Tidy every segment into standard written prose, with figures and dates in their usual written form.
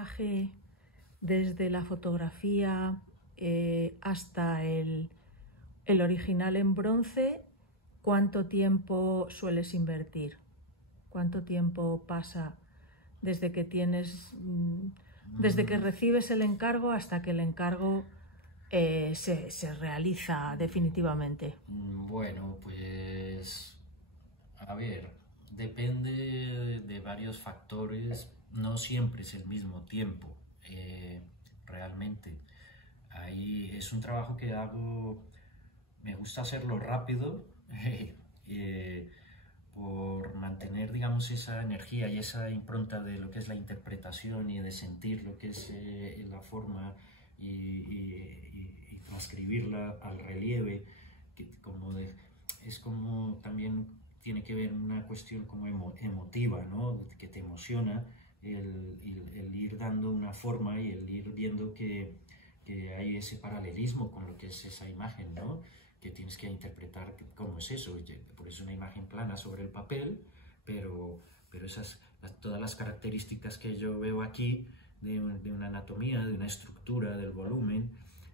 viaje desde la fotografía hasta el original en bronce, ¿cuánto tiempo sueles invertir? ¿Cuánto tiempo pasa desde que desde que recibes el encargo hasta que el encargo se realiza definitivamente? Bueno, pues a ver, depende de varios factores, no siempre es el mismo tiempo, realmente. Ahí es un trabajo que hago, me gusta hacerlo rápido, eh, por mantener, digamos, esa energía y esa impronta de lo que es la interpretación y de sentir lo que es la forma y transcribirla al relieve, que es como también tiene que ver una cuestión como emotiva, ¿no? Que te emociona el ir dando una forma y el ir viendo que hay ese paralelismo con lo que es esa imagen, ¿no? Que tienes que interpretar cómo es eso. Por eso una imagen plana sobre el papel, pero todas las características que yo veo aquí de una anatomía, de una estructura, del volumen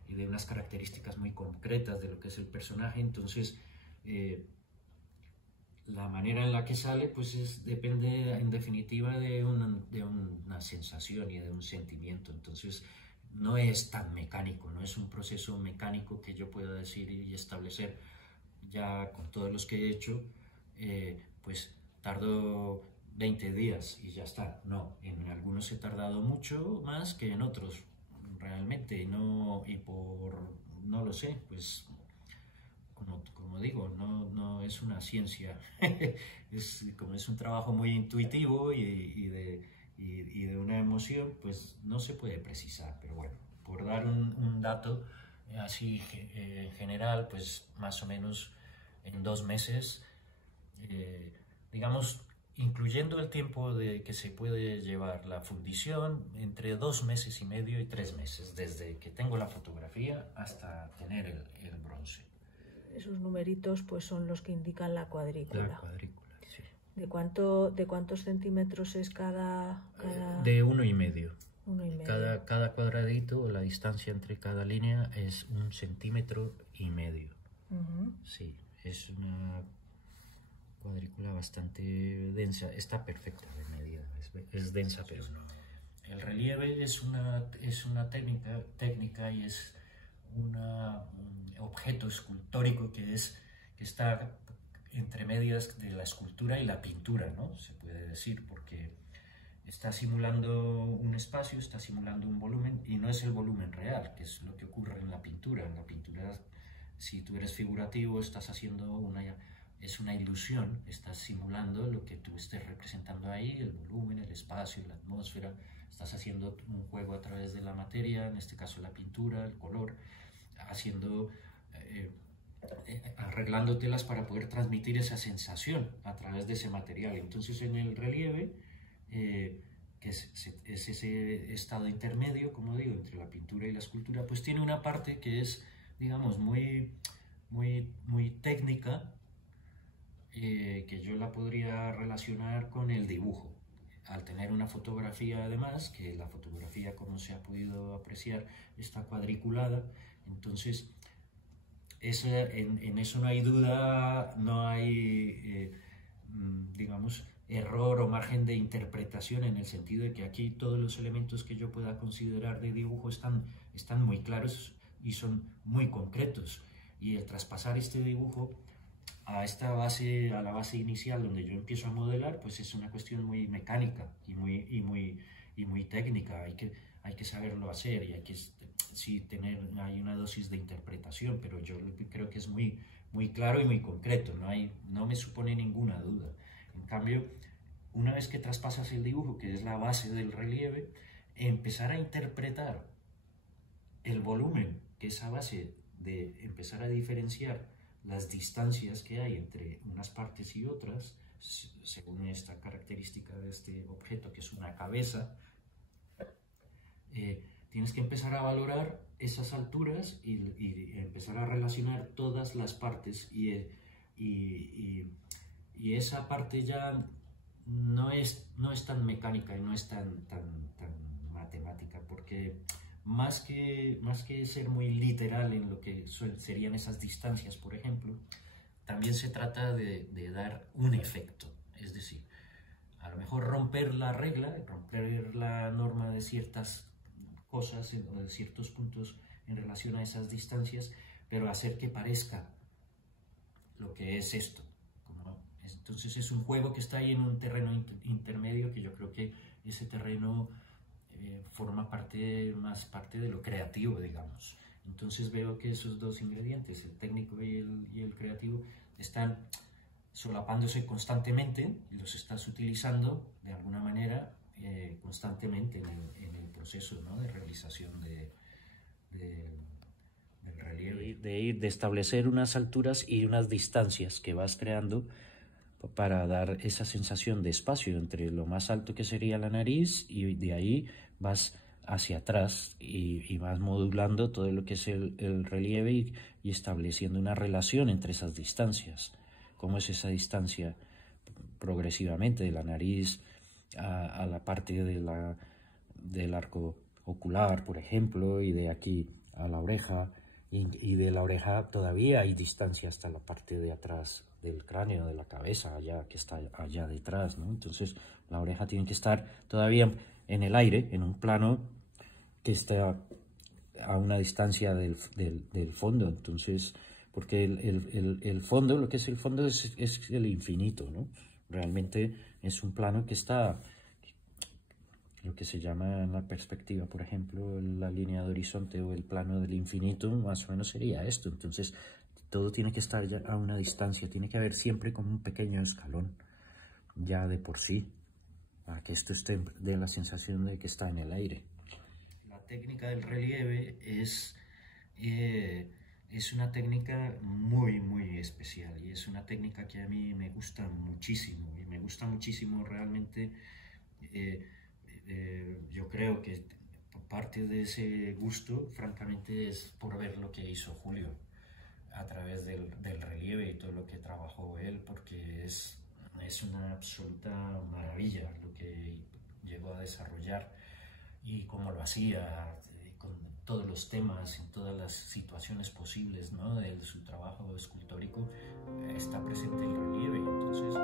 y de unas características muy concretas de lo que es el personaje, entonces la manera en la que sale pues depende en definitiva de una sensación y de un sentimiento, entonces no es tan mecánico, no es un proceso mecánico que yo pueda decir y establecer ya con todos los que he hecho, pues tardo 20 días y ya está. No, en algunos he tardado mucho más que en otros, realmente, no, no lo sé, pues como digo, no es una ciencia, como es un trabajo muy intuitivo y de una emoción, pues no se puede precisar, pero bueno, por dar un dato así en general, pues más o menos en 2 meses, digamos, incluyendo el tiempo de que se puede llevar la fundición, entre 2 meses y medio y 3 meses, desde que tengo la fotografía hasta tener el bronce. Esos numeritos pues son los que indican la cuadrícula. La cuadrícula, sí. ¿De cuántos centímetros es cada...? De 1,5. 1,5. Cada cuadradito, la distancia entre cada línea es 1,5 centímetros. Sí, es una cuadrícula bastante densa. Está perfecta de medida, es densa, pero no. El relieve es una técnica y es un objeto escultórico que está entre medias de la escultura y la pintura, ¿no? Se puede decir, porque está simulando un espacio, está simulando un volumen y no es el volumen real, que es lo que ocurre en la pintura. En la pintura, si tú eres figurativo, estás haciendo es una ilusión, estás simulando lo que tú estés representando ahí, el volumen, el espacio, la atmósfera, estás haciendo un juego a través de la materia, en este caso la pintura, el color, arreglándotelas para poder transmitir esa sensación a través de ese material. Entonces en el relieve, que es ese estado intermedio, como digo, entre la pintura y la escultura, pues tiene una parte que es, digamos, muy técnica, que yo la podría relacionar con el dibujo. Al tener una fotografía, además, que la fotografía, como se ha podido apreciar, está cuadriculada, entonces en eso no hay duda, no hay, digamos, error o margen de interpretación, en el sentido de que aquí todos los elementos que yo pueda considerar de dibujo están muy claros y son muy concretos, y el traspasar este dibujo a la base inicial donde yo empiezo a modelar, pues es una cuestión muy mecánica y muy técnica. Hay que saberlo hacer y hay que hay una dosis de interpretación, pero yo creo que es muy claro y muy concreto, no me supone ninguna duda. En cambio, una vez que traspasas el dibujo, que es la base del relieve, empezar a interpretar el volumen, que es a base de empezar a diferenciar las distancias que hay entre unas partes y otras, según esta característica de este objeto, que es una cabeza, tienes que empezar a valorar esas alturas y empezar a relacionar todas las partes, y esa parte ya no es tan mecánica y no es tan matemática, porque más que ser muy literal en lo que serían esas distancias, por ejemplo, también se trata de dar un efecto, es decir, a lo mejor romper la regla, romper la norma de ciertas cosas o de ciertos puntos en relación a esas distancias, pero hacer que parezca lo que es esto. Entonces es un juego que está ahí en un terreno intermedio, que yo creo que ese terreno forma más parte de lo creativo, digamos. Entonces veo que esos dos ingredientes, el técnico y el creativo, están solapándose constantemente y los estás utilizando de alguna manera constantemente en el proceso, ¿no?, de realización del relieve. De establecer unas alturas y unas distancias que vas creando para dar esa sensación de espacio entre lo más alto que sería la nariz, y de ahí vas hacia atrás y vas modulando todo lo que es el relieve y estableciendo una relación entre esas distancias. ¿Cómo es esa distancia progresivamente de la nariz a la parte del arco ocular, por ejemplo, y de aquí a la oreja, y de la oreja todavía hay distancia hasta la parte de atrás del cráneo, de la cabeza, allá, que está allá detrás, ¿no? Entonces la oreja tiene que estar todavía en el aire, en un plano que está a una distancia del fondo. Entonces, porque el fondo, lo que es el fondo es el infinito, ¿no? Realmente es un plano que está, lo que se llama en la perspectiva, por ejemplo, la línea de horizonte o el plano del infinito, más o menos sería esto. Entonces todo tiene que estar ya a una distancia, tiene que haber siempre como un pequeño escalón ya de por sí, para que esto esté de la sensación de que está en el aire. La técnica del relieve es una técnica muy, muy especial, y es una técnica que a mí me gusta muchísimo, y me gusta muchísimo realmente. Yo creo que parte de ese gusto, francamente, es por ver lo que hizo Julio a través del relieve y todo lo que trabajó él, porque es una absoluta maravilla lo que llegó a desarrollar y cómo lo hacía, con todos los temas, en todas las situaciones posibles, ¿no?, de su trabajo escultórico. Está presente el relieve. Entonces